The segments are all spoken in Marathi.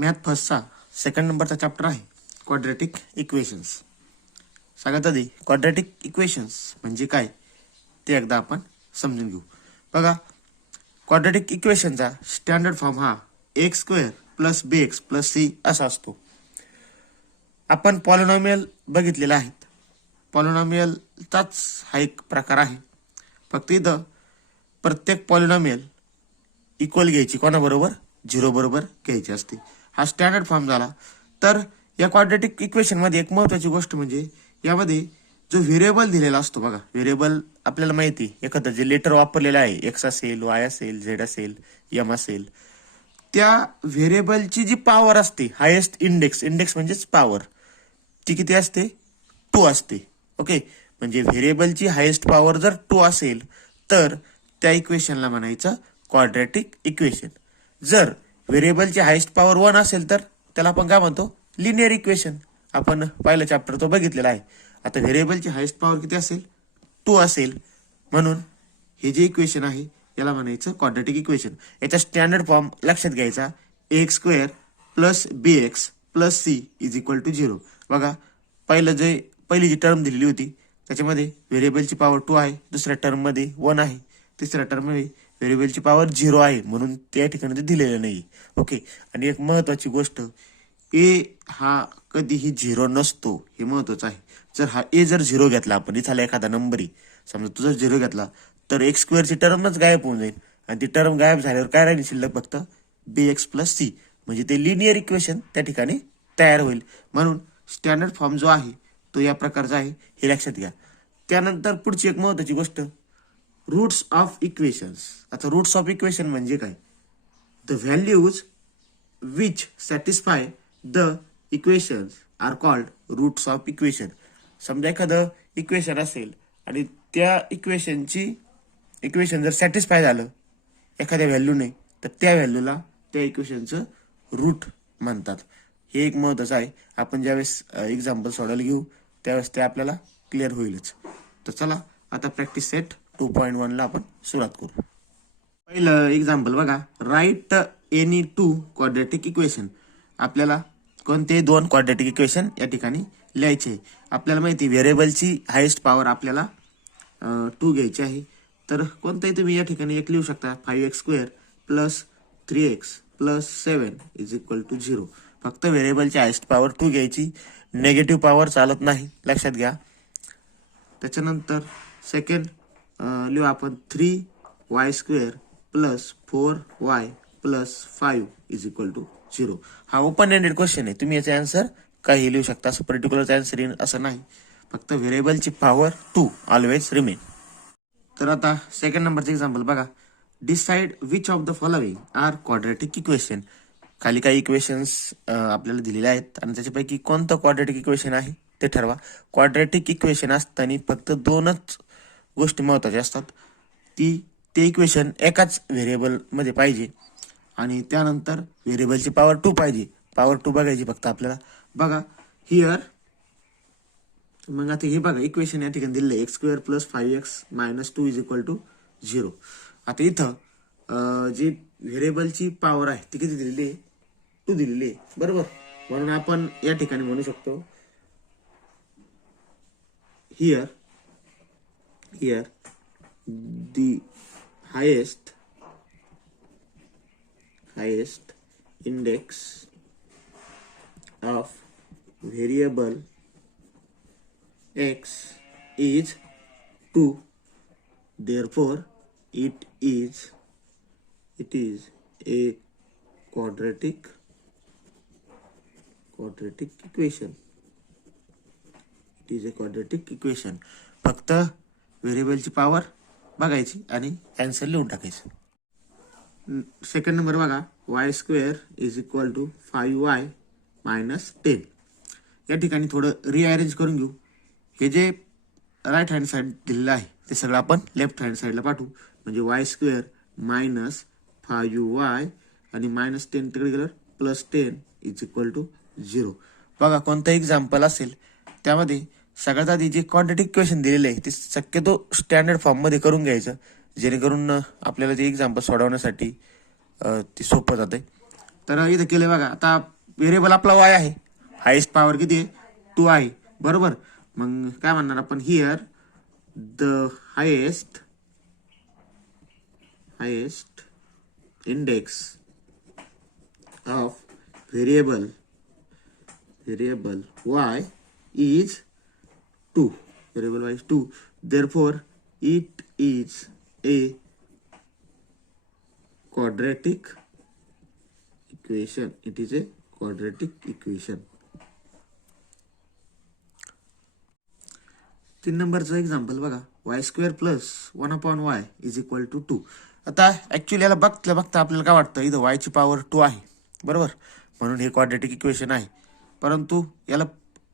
मॅथ फर्स्टचा सेकंड नंबरचा चॅप्टर आहे क्वाड्रॅटिक इक्वेशन्स. सगळ्यात आधी क्वाड्रॅटिक इक्वेशन्स म्हणजे काय ते एकदा आपण समजून घेऊ. बघा, क्वाड्रॅटिक इक्वेशनचा स्टँडर्ड फॉर्म हा x square plus b x plus C असा असतो. आपण पॉलिनॉमियल बघितलेला आहे. पॉलिनॉमियलचाच हा एक प्रकार आहे. फक्त इथं प्रत्येक पॉलिनॉमियल इक्वल घ्यायची कोणाबरोबर, झिरो बरोबर घ्यायची असते. हा स्टँडर्ड फॉर्म झाला. तर या क्वाड्रॅटिक इक्वेशन मध्ये एक महत्वाची गोष्ट म्हणजे यामध्ये जो व्हेरिएबल दिलेला असतो. बघा, व्हेरिएबल आपल्याला माहिती एखादं जे लेटर वापरलेलं आहे, एक्स असेल, वाय असेल, झेड असेल, एम असेल, त्या व्हेरिएबलची जी पॉवर असते, हायेस्ट इंडेक्स, इंडेक्स म्हणजेच पॉवर, ती किती असते? 2 असते. ओके, म्हणजे व्हेरिएबलची हायेस्ट पॉवर जर 2 असेल तर त्या इक्वेशनला म्हणायचं क्वाड्रॅटिक इक्वेशन. जर व्हेरिएबलची हायेस्ट पॉवर 1 असेल तर त्याला आपण काय म्हणतो? Linear equation. आपण पहिला चॅप्टर तो बघितलेला आहे. आता व्हेरिएबलची हायेस्ट पॉवर किती असेल? 2 असेल. म्हणून हे जे इक्वेशन आहे याला म्हणायचं क्वाड्रॅटिक इक्वेशन. याचा स्टँडर्ड फॉर्म लक्षात घ्यायचा, x square plus b x plus c is equal to 0. बघा, पहिली जी टर्म दिलेली होती त्याच्यामध्ये व्हेरिएबलची पॉवर 2 आहे, दुसऱ्या टर्म मध्ये 1 आहे, तिसऱ्या टर्म मध्ये व्हेरिएबलची पॉवर 0 आहे, म्हणून त्या ठिकाणी ते दिलेलं नाही. ओके, आणि एक महत्वाची गोष्ट, ए हा कधीही 0 नसतो, हे महत्वाचं आहे. जर हा ए जर 0 घेतला आपण, इथला एखादा नंबर समजा तुझा 0 घेतला तर एक्स स्क्वेअरची टर्मच गायब होऊन जाईल. आणि ती टर्म गायब झाल्यावर काय राहील शिल्लक? फक्त बी एक्स प्लस सी, म्हणजे ते लिनियर इक्वेशन त्या ठिकाणी तयार होईल. म्हणून स्टँडर्ड फॉर्म जो आहे तो या प्रकारचा आहे, हे लक्षात घ्या. त्यानंतर पुढची एक महत्वाची गोष्ट, रूट्स ऑफ इक्वेशन्स. आता रूट्स ऑफ इक्वेशन म्हणजे काय? The values which satisfy the equations are called roots of equation. समजा एखादं इक्वेशन असेल आणि त्या इक्वेशन जर सॅटिस्फाय झालं एखाद्या व्हॅल्यूने, तर त्या व्हॅल्यूला त्या इक्वेशनचं रूट म्हणतात. हे एक महत्वाचं आहे. आपण ज्यावेळेस एक्झाम्पल सोडवायला घेऊ त्यावेळेस ते आपल्याला क्लिअर होईलच. तर चला आता प्रॅक्टिस सेट 2.1 ला आपण सुरुवात करू. पहिलं एक्झाम्पल बघा, राईट एनी 2 क्वाड्रॅटिक इक्वेशन. आपल्याला कोणते 2 क्वाड्रॅटिक इक्वेशन या ठिकाणी लिहायचे. आपल्याला माहिती व्हेरिएबलची हायेस्ट पॉवर आपल्याला 2 घ्यायची आहे. तर कोणताही तुम्ही या ठिकाणी एक लिहू शकता, 5x square plus 3x plus 7 is equal to 0. फक्त व्हेरिएबलची हायेस्ट पॉवर 2 घ्यायची, नेगेटिव्ह पॉवर चालत नाही, लक्षात घ्या. त्याच्यानंतर सेकंड लिहू आपण 3y square plus 4y plus 5 is equal to 0. हा ओपन एंडेड क्वेश्चन आहे, तुम्ही याचा आन्सर काही लिहू शकता, असं पर्टिक्युलर आन्सर येईल असं नाही. फक्त व्हेरिएबलची पॉवर 2 ऑलवेज रिमेन. तर आता सेकंड नंबरचं एक्झाम्पल बघा, decide which of the following are quadratic equation. खाली काही इक्वेशन्स आपल्याला दिलेले आहेत आणि त्याच्यापैकी कोणतं क्वाड्रॅटिक इक्वेशन आहे ते ठरवा. क्वाड्रॅटिक इक्वेशन असताना फक्त 2च गोष्टी महत्वाच्या असतात. ते इक्वेशन एकाच व्हेरिएबल मध्ये पाहिजे आणि त्यानंतर व्हेरिएबलची पॉवर 2 पाहिजे. पॉवर 2 बघायची फक्त आपल्याला. बघा हिअर, मग आता हे बघा इक्वेशन या ठिकाणी दिलेलं आहे, x square plus 5x minus 2 is equal to 0. आता इथं जी व्हेरिएबलची पॉवर आहे ती किती दिलेली आहे? 2 दिलेली आहे, बरोबर. म्हणून आपण या ठिकाणी म्हणू शकतो here the highest index of variable x is 2, therefore it is a quadratic equation. It is a quadratic equation. फक्त व्हेरिएबलची पॉवर बघायची आणि आन्सर लिहून टाकायचं. सेकंड नंबर बघा, y square is equal to 5y minus 10. या ठिकाणी थोडं रिअरेंज करून घेऊ. हे जे राईट हँड साइड दिलेलं आहे ते सगळं आपण लेफ्ट हँड साइडला पाठवू. म्हणजे y स्क्वेअर मायनस 5y आणि मायनस 10 तिकडे गेलं प्लस 10 इज इक्वल टू 0. बघा, कोणतं एक्झाम्पल असेल त्यामध्ये सगळ्यात आधी जे क्वाड्रॅटिक इक्वेशन दिलेले आहे ते शक्यतो स्टँडर्ड फॉर्म मध्ये करून घ्यायचं, जेणेकरून आपल्याला ते एक्झाम्पल सोडवण्यासाठी ते सोपं जाते. तर इथं केलं बघा. आता व्हेरिएबल आपला वाय आहे, हायेस्ट पॉवर किती आहे 2 आहे बरोबर. मग काय म्हणणार आपण, here the highest index of variable y is 2. Variable y is 2. Therefore, it is a quadratic equation. It is a quadratic equation. 3 नंबरचं एक्झाम्पल बघा. y² plus 1/y is equal to 2. आता ऍक्च्युअली याला बघता आपल्याला काय वाटतं, इथं y ची पॉवर 2 आहे बरोबर, म्हणून हे क्वाड्रेटिक इक्वेशन आहे. परंतु याला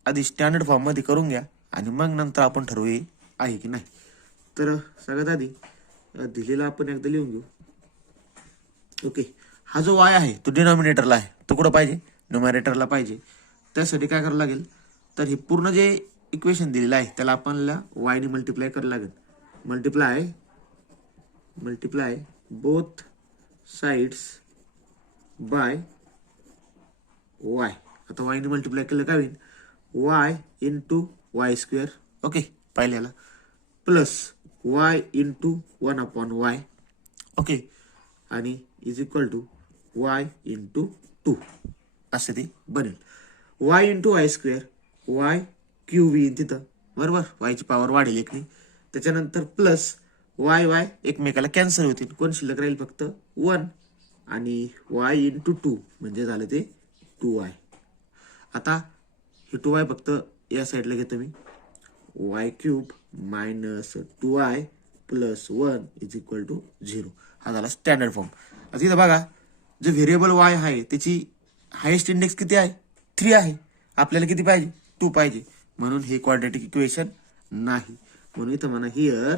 आधी स्टँडर्ड फॉर्म मध्ये करून घ्या आणि मग नंतर आपण ठरवू आहे की नाही. तर सगळ्यात आधी दिलेला आपण एकदा लिहून घेऊ. ओके, हा जो y आहे तो डिनॉमिनेटरला आहे, तो कुठं पाहिजे, न्यूमरेटरला पाहिजे. त्यासाठी काय करावं लागेल, तर हे पूर्ण जे इक्वेशन दिलेलं आहे त्याला आपल्याला y ने मल्टिप्लाय करावं लागेल. Multiply both sides by y. आता y ने मल्टिप्लाय केलं काय होईल, y इंटू y². ओके, पहिल्याला plus y into 1/y. Okay, आणि is equal to y into 2 असे ते बनेल. y into y², y cube येईल तिथं बरोबर, y ची पॉवर वाढेल एकने. त्याच्यानंतर प्लस y एकमेकाला कॅन्सल होतील, कोण शिल्लक राहील फक्त 1, आणि y इंटू 2 म्हणजे झालं ते 2y. आता हे 2y फक्त या साईडला घेतो मी, y³ minus 2y plus 1 is equal to 0. हा झाला स्टँडर्ड फॉर्म. आता इथं बघा, जो व्हेरिएबल y आहे त्याची हायेस्ट इंडेक्स किती आहे, 3 आहे. आपल्याला किती पाहिजे, 2 पाहिजे, म्हणून हे क्वाड्रेटिक इक्वेशन नाही. म्हणून इथं म्हणा here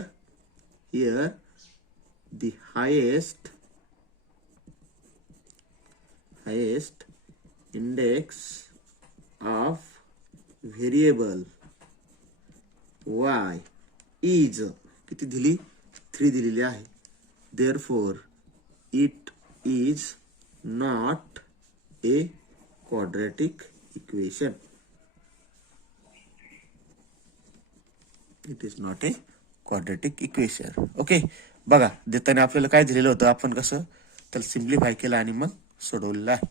the highest index of variable y is किती दिली, 3 दिलेली आहे. Therefore it is not a quadratic equation. It is not a quadratic equation. Okay, बघा देताना आपल्याला काय दिलेलं होतं, आपण कसं तर सिम्प्लिफाय केलं आणि मग सोडवलेलं आहे.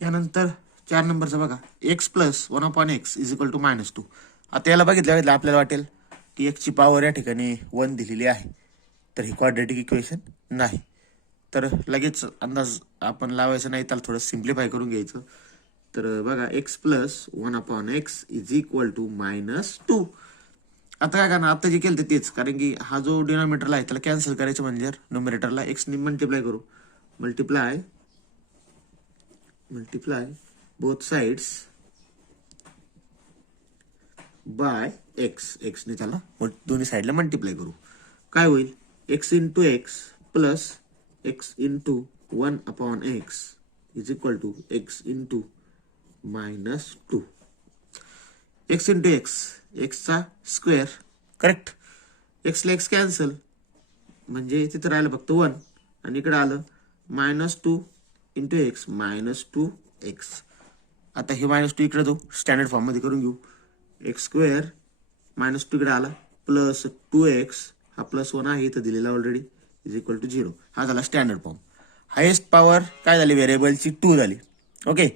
यानंतर 4 नंबरचा बघा, x plus 1/x is equal to -2. आता याला बघितलं आपल्याला वाटेल की x ची पॉवर या ठिकाणी 1 दिलेली आहे, तर ही क्वाड्रेटिक इक्वेशन नाही. तर लगेच अंदाज आपण लावायचा नाही, त्याला थोडं सिम्प्लिफाय करून घ्यायचं. तर बघा, x plus 1/x is equal to -2. आता काय करणार, आता जे केलं तेच, कारण की हा जो डिनॉमिनेटरला आहे त्याला कॅन्सल करायचं म्हणजे न्यूमरेटरला x ने मल्टिप्लाय करू. Multiply both sides bye x ने त्याला दोन्ही साइडला मल्टिप्लाय करू. काय होईल, x into x plus x into 1/x is equal to x into -2. x into x चा स्क्वेअर करेक्ट, x ला x कॅन्सल म्हणजे तिथं राहिलं फक्त 1, आणि इकडे आलं -2 इंटू x -2x. आता हे -2 इकडे जाऊ, स्टँडर्ड फॉर्म मध्ये करून घेऊ. x² -2 इकडे आला प्लस 2x, हा +1 आहे इथं दिलेला ऑलरेडी, इज इक्वल टू 0. हा झाला स्टँडर्ड फॉर्म. हायेस्ट पॉवर काय झाली, व्हेरिएबलची 2 झाली. ओके,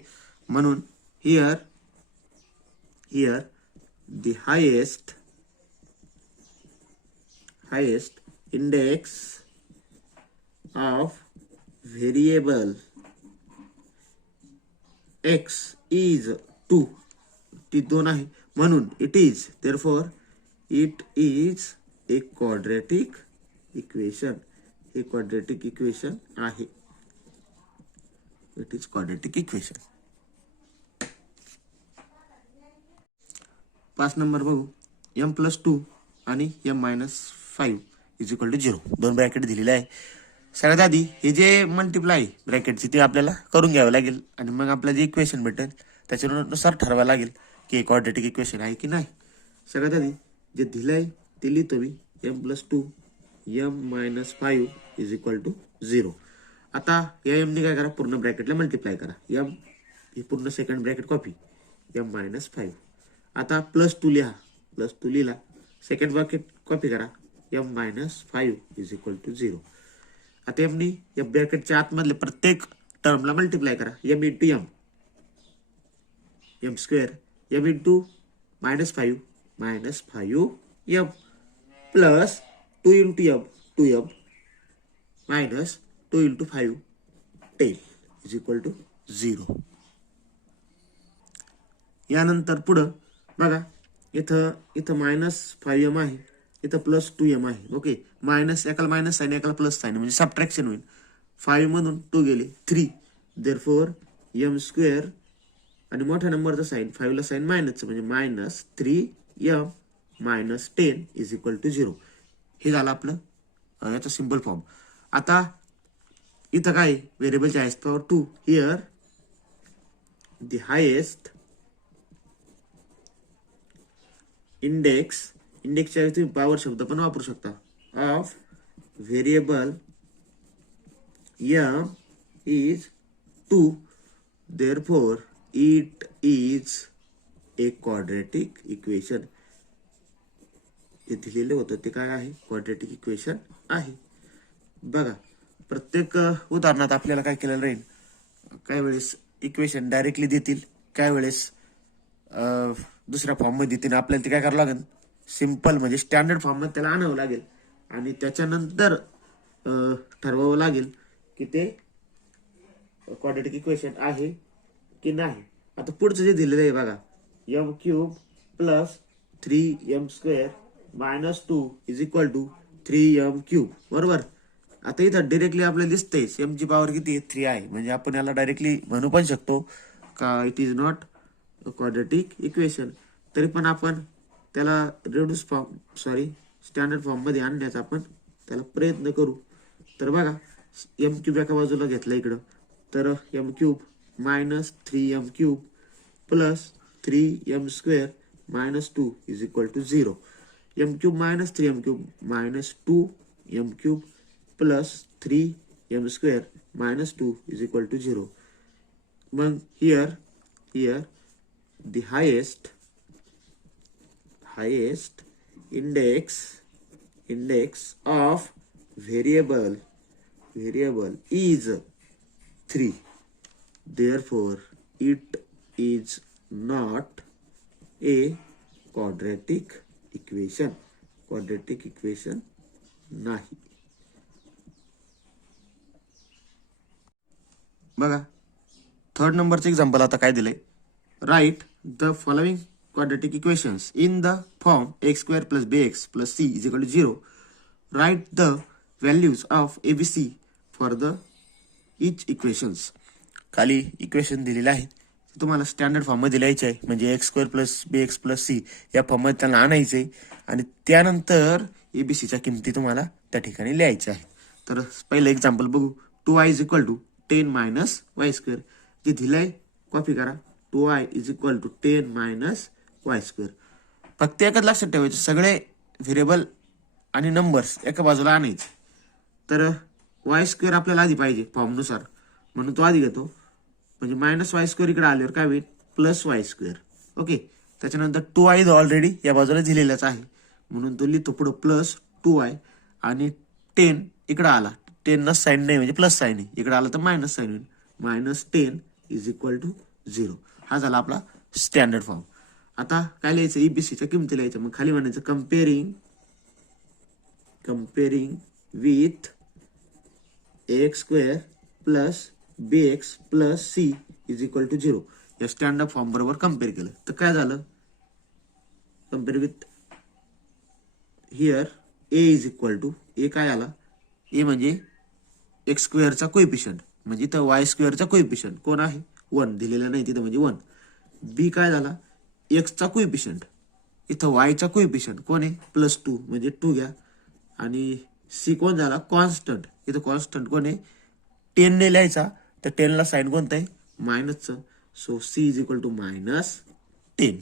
म्हणून here the highest index of variable x is 2. ती 2 आहे, म्हणून it is a quadratic equation. हे क्वाड्रेटिक इक्वेशन आहे. It is quadratic equation. 5 number बघू, m+2 आणि m-5 is equal to 0. 2 bracket दिलेले आहे. सगळ्यात आधी हे जे मल्टिप्लाय ब्रॅकेटचे ते आपल्याला करून घ्यावं लागेल, आणि मग आपल्याला जे इक्वेशन भेटेल त्याच्यानुसार ठरवावं लागेल की क्वाड्रेटिक इक्वेशन आहे की नाही. सगळ्यात आधी जे दिलंय ते लिहितो मी, m+2 m-5 is equal to 0. आता या एमने काय करा, पूर्ण ब्रॅकेटला मल्टिप्लाय करा. एम हे पूर्ण second bracket copy, m minus 5. आता +2 लिहा, +2 लिहिला, सेकंड ब्रॅकेट कॉपी करा, m minus 5 is equal to 0. आता एमनी या ब्रॅकेटच्या आतमधले प्रत्येक टर्मला मल्टिप्लाय करा, m into m, m square, m into -5 -5 m plus 2 into m 2m minus 2 into 5 10 is equal to 0. यानंतर पुढं बघा, इथं -5m आहे, इथं +2m आहे. ओके, मायनस एकाला मायनस साईन एकाला प्लस साईन म्हणजे सबट्रॅक्शन होईल. 5 मधून 2 गेले 3, देअरफॉर एम स्क्वेअर आणि मोठ्या नंबरचा साईन 5 ला साईन मायनसचं म्हणजे -3m minus 10 is equal to 0. हे झालं आपलं याचा सिंपल फॉर्म. आता इथं काय व्हेरिएबलच्या highest power 2, here the highest इंडेक्सच्या तुम्ही पॉवर शब्द पण वापरू शकता, of variable m is 2, therefore it is a quadratic equation. जे दिलेलं होतं ते काय आहे, क्वाड्रॅटिक इक्वेशन आहे. बघा, प्रत्येक उदाहरणात आपल्याला काय केलेलं राहील, काही वेळेस इक्वेशन डायरेक्टली देतील, काही वेळेस दुसऱ्या फॉर्म मध्ये देतील. आपल्याला ते काय करावं लागेल, सिंपल म्हणजे स्टँडर्ड फॉर्म मध्ये त्याला आणावं लागेल आणि त्याच्यानंतर ठरवावं लागेल की ते क्वाड्रॅटिक इक्वेशन आहे की नाही. आता पुढचं जे दिलेलं आहे बघा, m³ plus 3m² minus 2 is equal to 3m³, बरोबर. आता इथं डायरेक्टली आपल्याला दिसतंय m ची पॉवर किती आहे, 3 आहे. म्हणजे आपण याला डायरेक्टली म्हणू पण शकतो का it is not quadratic equation. तरी पण आपण त्याला रिड्यूस स्टँडर्ड फॉर्म मध्ये आणण्याचा आपण त्याला प्रयत्न करू. तर बघा, m³ एका बाजूला घेतला इकडं, तर m³ minus 3m³ plus 3m² minus 2 is equal to 0. m³ minus 3m³ minus 2m³ plus 3m² minus 2 is equal to 0. मग here the highest index of variable is 3, therefore it is not a quadratic equation नाही. बघा, थर्ड नंबरचं एक्झाम्पल आता काय दिलंय, write the following quadratic equations in the form x² plus bx plus c is equal to 0. Write the values of ABC for the each equations. खाली इक्वेशन दिलेले आहे, तुम्हाला स्टँडर्ड फॉर्म मध्ये लिहायचे आहे. म्हणजे x² plus bx plus c या फॉर्म मध्ये त्यांना आणायचे आणि त्यानंतर एबीसीच्या किमती तुम्हाला त्या ठिकाणी लिहायच्या आहेत. तर पहिलं एक्झाम्पल बघू, 2y is equal to 10 minus y². जे दिलंय कॉपी करा, 2y is equal to 10 minus y². फक्त एकच लक्षात ठेवायचं, सगळे व्हेरिएबल आणि नंबर्स एका बाजूला आणायचे. तर y² आपल्याला आधी पाहिजे फॉर्मनुसार, म्हणून तो आधी घेतो. म्हणजे -y² इकडे आल्यावर काय होईल, +y². ओके, त्याच्यानंतर 2y ऑलरेडी या बाजूला दिलेलाच आहे, म्हणून तो लिहितो पुढं +2y. आणि 10 इकडे आला, 10 ना साईन नाही म्हणजे प्लस साईन आहे, इकडे आला तर मायनस साईन होईल. -10 इज इक्वल टू 0. हा झाला आपला स्टँडर्ड फॉर्म. आता काय लिहायचं, एबीसीच्या किमती लिहायच्या. मग खाली म्हणायचं comparing with x² plus bx plus c is equal to 0. या स्टँडर्ड फॉर्म बरोबर कम्पेअर केलं तर काय झालं, compare with here a is equal to, A काय आला, ए म्हणजे x² चा कोएफिशियंट, म्हणजे इथं y² चा कोएफिशियंट कोण आहे, 1 दिलेला नाही तिथं म्हणजे 1. बी काय झाला, x चा कोएफिशियंट, इथं y चा कोएफिशियंट कोण आहे, +2 म्हणजे 2 घ्या. आणि सी कोण झाला, कॉन्स्टंट, इथं कॉन्स्टंट कोण आहे, 10 ने लिहायचा, तर 10 ला साईन कोणतं आहे, मायनसचं. So C is equal to -10.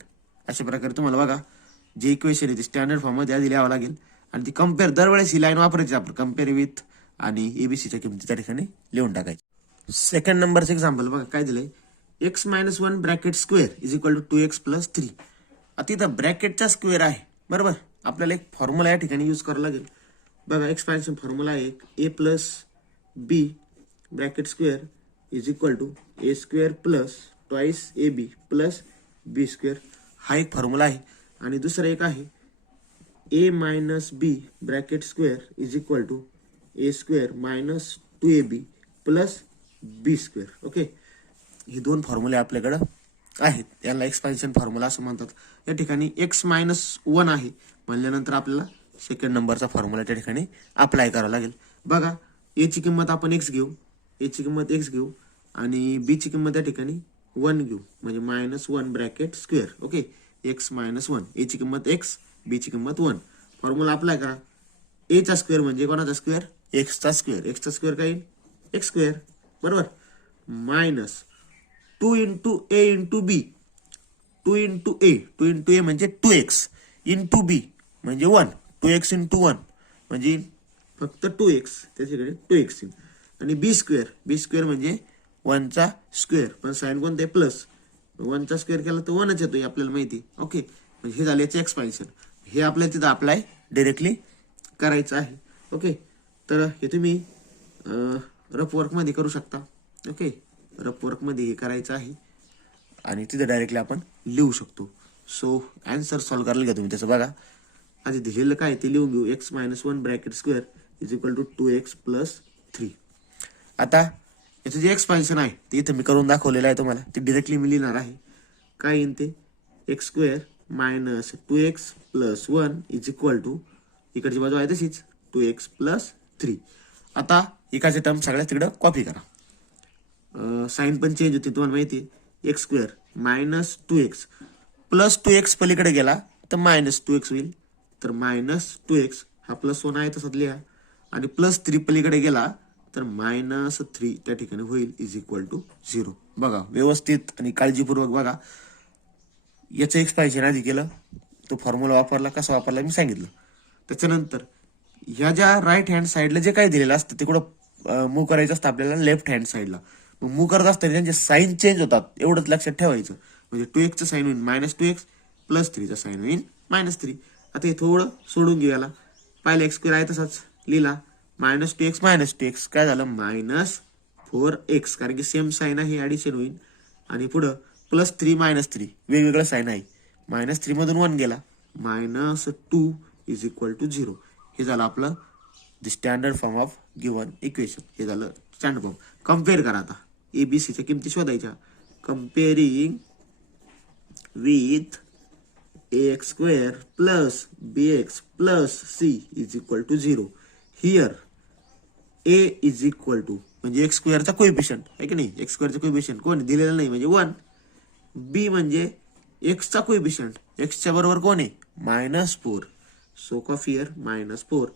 अशा प्रकारे तुम्हाला बघा जे इक्वेशन आहे ते स्टँडर्ड फॉर्म मध्ये आधी लिहावं लागेल आणि ती कम्पेअर दरवेळेस ही लाईन वापरायची आपण, कम्पेअर विथ आणि एबीसीच्या किमती त्या ठिकाणी लिहून टाकायच्या. सेकंड नंबरचं एक्झाम्पल बघा काय दिलंय, x minus one bracket square is equal to 2x plus 3. आता इथं ब्रॅकेटचा स्क्वेअर आहे बरोबर, आपल्याला एक फॉर्म्युला या ठिकाणी यूज करावा लागेल. बघा एक्सपान्शन फॉर्म्युला आहे A plus B bracket square is equal to A square plus twice A B plus B square, हा एक फॉर्म्युला आहे. आणि दुसरा एक आहे A minus B bracket square is equal to A square minus 2ab plus B square. Okay, हे दोन फॉर्म्युले आपल्याकडं आहेत, याला एक्सपान्शन फॉर्म्युला असं म्हणतात. या ठिकाणी एक्स मायनस वन आहे म्हणल्यानंतर आपल्याला सेकंड नंबरचा फॉर्म्युला त्या ठिकाणी अप्लाय करावा लागेल. बघा ए ची किंमत आपण एक्स घेऊ, ए ची किंमत एक्स घेऊ आणि बी ची किंमत त्या ठिकाणी 1 घेऊ, म्हणजे minus one bracket square. Okay, X minus one, A ची किंमत एक्स, बी ची किंमत 1. फॉर्म्युला अप्लाय करा. ए चा स्क्वेअर म्हणजे कोणाचा स्क्वेअर, एक्सचा स्क्वेअर, एक्सचा स्क्वेअर काय येईल एक्स स्क्वेअर बरोबर, मायनस 2 इंटू ए इंटू बी, 2 इंटू ए म्हणजे 2x इंटू बी म्हणजे 1, 2x इंटू 1 म्हणजे फक्त 2x, त्याच्याकडे 2x येईल. आणि बी स्क्वेअर म्हणजे 1चा स्क्वेअर, पण साइन कोणतं आहे प्लस, 1चा स्क्वेअर केला तर 1च येतोय आपल्याला माहिती. ओके, म्हणजे हे झाले याचे एक्सपान्शन, हे आपल्याला तिथं अप्लाय डायरेक्टली करायचं आहे. ओके, तर हे तुम्ही रफ वर्कमध्ये करू शकता. ओके, रफ वर्कमध्ये हे करायचं आहे आणि तिथे डायरेक्टली आपण लिहू शकतो. सो आन्सर सॉल्व्ह करायला घ्या तुम्ही त्याचं. बघा आधी दिलेलं काय ते लिहून घेऊ, x minus one bracket square is equal to 2x plus 3. आता याचं जे एक्सपान्शन आहे ते इथं मी करून दाखवलेलं आहे तुम्हाला, ते डिरेक्टली मी लिहिणार आहे. काय येईल ते, x square minus 2x plus 1 is equal to, इकडची बाजू आहे तशीच 2x प्लस 3. आता एकाचे टर्म सगळ्या तिकडं कॉपी करा, साइन पण चेंज होती तुम्हाला माहिती आहे. X square minus 2x plus 2x पलीकडे गेला तर मायनस 2x होईल, तर मायनस 2x हा प्लस 1 आहे तसंच लिहा, आणि प्लस 3 पलीकडे गेला तर मायनस 3 त्या ठिकाणी होईल इज इक्वल टू 0. बघा व्यवस्थित आणि काळजीपूर्वक बघा, याचं एक्सपान्शन आधी केलं, तो फॉर्म्युला वापरला, कसा वापरला मी सांगितलं. त्याच्यानंतर ह्या ज्या राईट हँड साईडला जे काही दिलेलं असतं ते कुठं मूव्ह करायचं असतं आपल्याला, लेफ्ट हँड साईडला. मग मूव्ह करत असताना त्यांचे साईन चेंज होतात, एवढंच लक्षात ठेवायचं. म्हणजे 2x चं साईन होईल मायनस 2x प्लस 3 चं साईन होईल मायनस 3. आता हे थोडं सोडून घेऊया, पाहिलं एक्स स्क्वेअर आहे तसाच लिहिला, मायनस 2x काय झालं मायनस 4x, कारण की सेम साईन आहे, ऍडिशन होईल. आणि पुढं प्लस 3 मायनस 3 वेगवेगळं साईन आहे, मायनस 3 मधून 1 गेला, मायनस 2 इज इक्वल टू 0. हे झालं आपलं the standard form of given equation, हे झालं स्टँडर्ड फॉर्म. कम्पेअर करा आता, एबीसीच्या किमती शोधायच्या. Comparing with ax square plus bx plus c is equal to 0. Here a is equal to म्हणजे एक्स स्क्वेअरचा कोएफिशियंट आहे की नाही, एक्स स्क्वेअरचा कोएफिशियंट कोण दिलेलं नाही म्हणजे 1. बी म्हणजे एक्सचा कोएफिशियंट, एक्सच्या बरोबर कोण आहे -4, सो ऑफ हियर -4.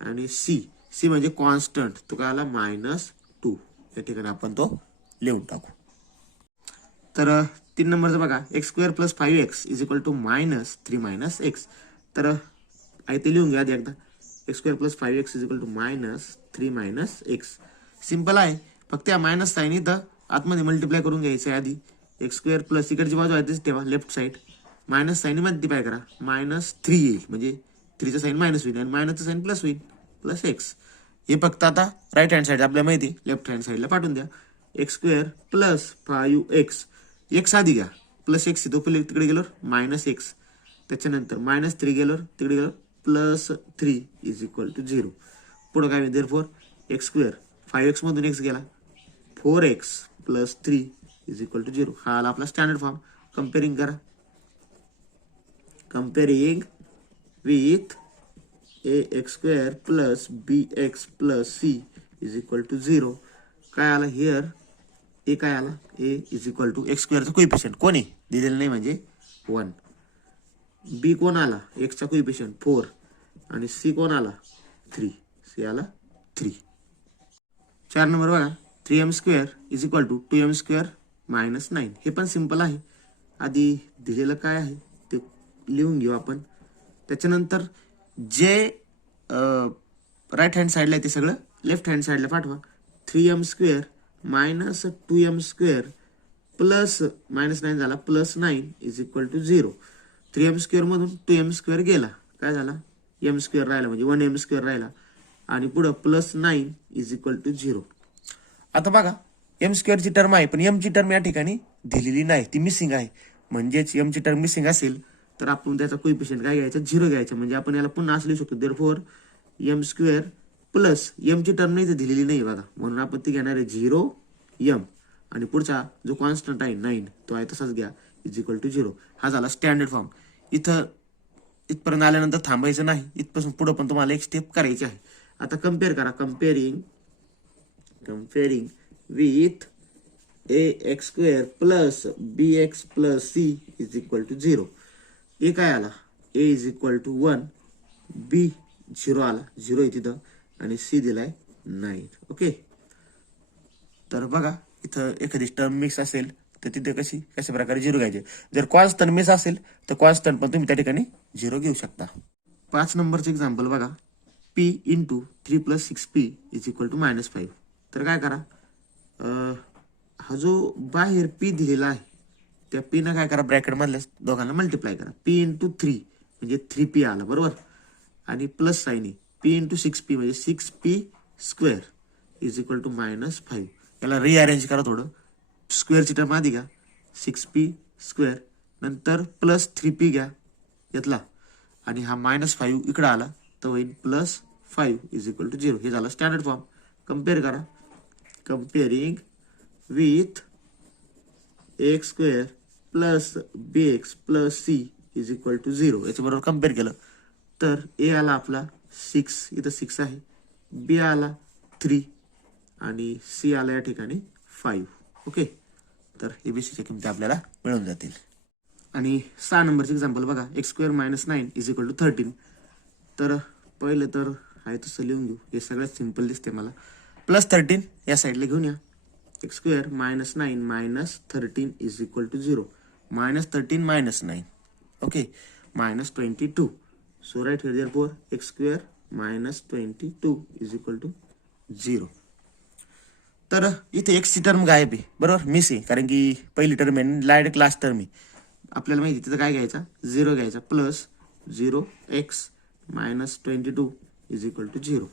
आणि सी म्हणजे कॉन्स्टंट, तो काय आला -2. या ठिकाणी आपण तो लिहून टाकू. तर 3 नंबरचं बघा, x square plus 5x is equal to -3 minus x. तर आहे ते लिहून घ्या आधी एकदा, x square plus 5x is equal to -3 minus x. Simple आहे, फक्त या मायनस साईन इथं आतमध्ये मल्टिप्लाय करून घ्यायचं आहे आधी. एक्स स्क्वेअर प्लस इकडची बाजू आहे तीच ठेवा left side, minus sign multiply करा, -3 येईल, म्हणजे 3चं साईन मायनस होईल आणि मायनसचं साईन प्लस होईल, प्लस एक्स. हे फक्त आता राईट हँड साईड आपल्याला माहिती, लेफ्ट हँड साईडला पाठवून द्या. X square plus 5x, x आधी घ्या, प्लस एक्स तो तिकडे गेल्यावर मायनस एक्स, त्याच्यानंतर -3 गेल्यावर तिकडे गेल्यावर +3 इज इक्वल टू 0. पुढं काय देअरफॉर एक्स स्क्वेअर 5x मधून एक्स गेला, 4x plus 3 is equal to 0. हा आला आपला स्टँडर्ड फॉर्म. कम्पेअरिंग करा, comparing with ax square plus bx plus c is equal to 0. काय आला हिअर, ए काय आला, A is equal to X स्क्वेअरचा कोएफिशियंट कोण आहे दिलेलं नाही म्हणजे 1. बी कोण आला, एक्सचा कोएफिशियंट 4, आणि सी कोण आला 3, सी आला 3. 4 नंबर बघा, 3m square is equal to 2m square minus 9. हे पण सिंपल आहे, आधी दिलेलं काय आहे ते लिहून घेऊ आपण. त्याच्यानंतर जे राईट हँड साईडला आहे ते सगळं लेफ्ट हँड साईडला पाठवा. 3m square minus 2m square plus minus 9 झाला plus 9 is equal to 0. 3m square मधून 2m स्क्वेअर गेला, काय झाला m स्क्वेअर राहिला म्हणजे 1m स्क्वेअर राहिला आणि पुढं प्लस 9 इज इक्वल टू 0. आता बघा m स्क्वेअरची टर्म आहे पण m ची टर्म या ठिकाणी दिलेली नाही, ती मिसिंग आहे. म्हणजेच m ची टर्म मिसिंग असेल तर आपण त्याचा कोइफिशियंट काय घ्यायचा 0 घ्यायचा. म्हणजे आपण याला पुन्हा असं लिहू शकतो therefore m square plus m ची टर्म नाही तर दिलेली नाही बघा, म्हणून आपण ती घेणार आहे 0m आणि पुढचा जो कॉन्स्टंट आहे 9 तो आहे तसाच घ्या इज इक्वल टू 0. हा झाला स्टँडर्ड फॉर्म. इथं इथपर्यंत आल्यानंतर थांबायचं नाही, इथपासून पुढे पण तुम्हाला एक स्टेप करायची आहे. आता कम्पेअर करा. Comparing with ax square plus bx plus c is equal to 0. A काय आला a is equal to 1, b 0 आला, 0 आहे तिथं आणि c दिलाय 9. ओके, तर बघा इथं एखादी टर्म मिक्स असेल तर तिथे कशा प्रकारे 0 घ्यायचे. जर कॉन्स्टंट मिक्स असेल तर कॉन्स्टंट पण तुम्ही त्या ठिकाणी 0 घेऊ शकता. 5 नंबरचं एक्झाम्पल बघा. p into 3 plus 6p is equal to -5. तर काय करा, हा जो बाहेर p दिलेला आहे त्या p न काय करा ब्रॅकेट मधल्या दोघांना मल्टिप्लाय करा. p इंटू 3 म्हणजे 3p आला बरोबर, आणि प्लस साइन आहे p इंटू 6p म्हणजे 6p square is equal to -5. याला रिअरेंज करा थोडं. स्क्वेअरची टर्म आधी घ्या 6p स्क्वेअर, नंतर प्लस 3p घ्या घेतला आणि हा -5 इकडे आला तर होईल +5 इज इक्वल टू 0. हे झालं स्टँडर्ड फॉर्म. कम्पेअर करा. Comparing with X square plus bx plus c is equal to 0. याच्याबरोबर कम्पेअर केलं तर a आला आपला 6, इथं 6 आहे, b आला 3 आणि c आला या ठिकाणी 5. ओके, तर एबीसीच्या किमती आपल्याला मिळून जातील. आणि 6 नंबरचे एक्झाम्पल बघा. X square minus 9 is equal to 13. तर पहिलं तर आहे तसं लिहून घेऊ, हे सगळ्यात सिंपल दिसते मला. प्लस 13 या साईडला घेऊन या. X square minus 9 minus 13 is equal to 0. -13 -9. Okay, -22. So right here therefore x square -22 is equal to 0. तर इथे एक्सची टर्म गायब आहे बरोबर, मिस आहे, कारण की पहिली टर्म आहे डायरेक्ट लास्ट टर्म आहे. आपल्याला माहिती तिथं काय घ्यायचा 0 घ्यायचा plus 0x -22 is equal to 0.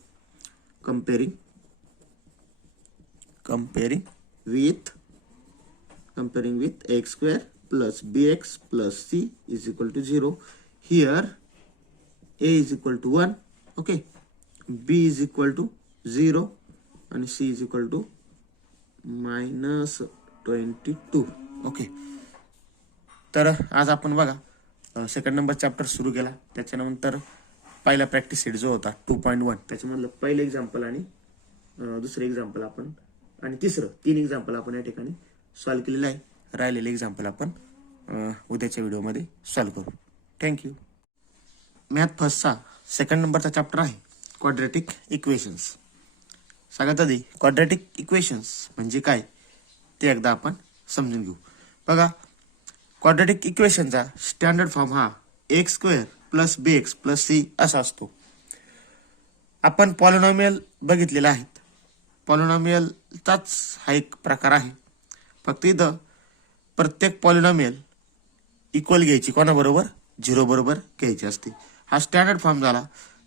comparing with x square plus bx plus c is equal to 0. Here a is equal to 1, okay, b is equal to 0 and c is equal to -22. Okay, तर आज आपण बघा सेकंड नंबर चॅप्टर सुरू केला. त्याच्यानंतर पहिला प्रॅक्टिस सेट जो होता 2.1 त्याच्यामधलं पहिलं एक्झाम्पल आणि दुसरं एक्झाम्पल आपण आणि तिसरं 3 एक्झाम्पल आपण या ठिकाणी सॉल्व्ह केलेलं आहे. राहिलेले एक्झाम्पल आपण उद्याच्या व्हिडिओमध्ये सॉल्व्ह करू. थँक्यू. मॅथ फर्स्टचा सेकंड नंबरचा चॅप्टर आहे क्वाड्रॅटिक इक्वेशन्स. सगळ्यात आधी क्वाड्रॅटिक इक्वेशन्स म्हणजे काय ते एकदा आपण समजून घेऊ. बघा, क्वाड्रॅटिक इक्वेशनचा स्टँडर्ड फॉर्म हा x square plus bx plus c असा असतो. आपण पॉलिनॉमियल बघितलेला आहे. पॉलिनॉमियलचाच हा एक प्रकार आहे, फक्त इथं प्रत्येक पॉलिनॉमियल इक्वल घ्यायची कोणाबरोबर 0 बरोबर घ्यायची असते. हा स्टँडर्ड फॉर्म झाला.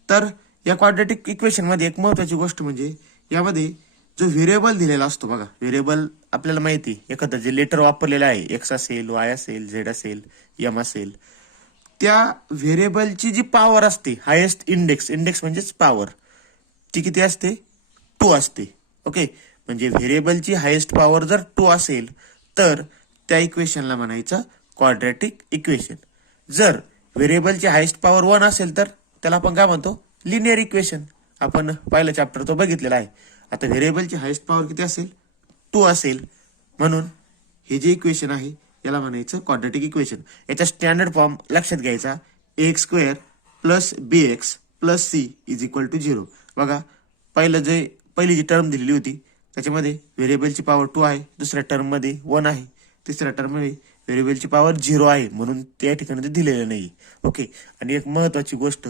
तर या क्वाड्रॅटिक इक्वेशन मध्ये एक महत्वाची गोष्ट म्हणजे यामध्ये जो व्हेरिएबल दिलेला असतो बघा, व्हेरिएबल आपल्याला माहिती एखादं जे लेटर वापरलेलं आहे एक्स असेल वाय असेल झेड असेल एम असेल, त्या व्हेरिएबलची जी पॉवर असते हायेस्ट इंडेक्स म्हणजेच पॉवर ती किती असते 2 असते. ओके, म्हणजे व्हेरिएबलची हायेस्ट पॉवर जर 2 असेल तर त्या इक्वेशनला म्हणायचं क्वाड्रॅटिक इक्वेशन. जर व्हेरिएबलची हायेस्ट पॉवर 1 असेल तर त्याला आपण काय म्हणतो लिनियर इक्वेशन. आपण पहिला चॅप्टर तो बघितलेला आहे. आता व्हेरिएबलची हायेस्ट पॉवर किती असेल 2 असेल, म्हणून हे जे इक्वेशन आहे याला म्हणायचं क्वाड्रॅटिक इक्वेशन. याचा स्टँडर्ड फॉर्म लक्षात घ्यायचा x square plus bx plus c is equal to 0. बघा, पहिली जी टर्म दिलेली होती त्याच्यामध्ये व्हेरिएबलची पॉवर 2 आहे, दुसऱ्या टर्म मध्ये 1 आहे, तिसऱ्या टर्म मध्ये व्हेरिएबलची पॉवर 0 आहे, म्हणून त्या ठिकाणी ते दिलेलं नाही. ओके, आणि एक महत्वाची गोष्ट,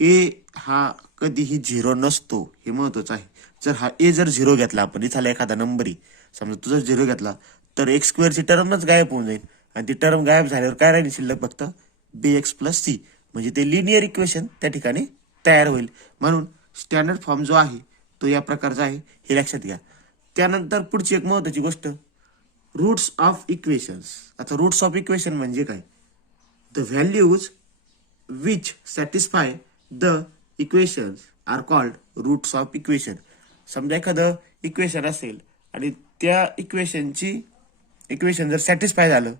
ए हा कधीही 0 नसतो, हे महत्वाचं आहे. जर हा ए जर 0 घेतला आपण, इथला एखादा नंबर समजा तुझा 0 घेतला, तर एक्स स्क्वेअरची टर्मच गायब होऊन जाईल आणि ती टर्म गायब झाल्यावर काय राहील शिल्लक? फक्त bx प्लस सी, म्हणजे ते लिनियर इक्वेशन त्या ठिकाणी तयार होईल. म्हणून स्टँडर्ड फॉर्म जो आहे तो या प्रकारचा आहे, हे लक्षात घ्या. त्यानंतर पुढची एक महत्वाची गोष्ट, रूट्स ऑफ इक्वेशन्स. आता रूट्स ऑफ इक्वेशन म्हणजे काय? The values which satisfy the equations are called roots of equation. समजा एखादं इक्वेशन असेल आणि त्या इक्वेशन जर सॅटिस्फाय झालं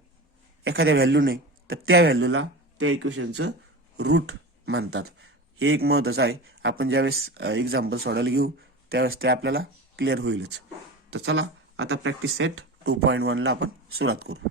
एखाद्या व्हॅल्यूने, तर त्या व्हॅल्यूला त्या इक्वेशनचं रूट म्हणतात. हे एक महत्वाचं आहे. आपण ज्यावेळेस एक्झाम्पल सोडवायला घेऊ त्यावेळेस ते आपल्याला क्लिअर होईलच. तर चला आता प्रॅक्टिस सेट 2.1 ला आपण सुरुवात करू.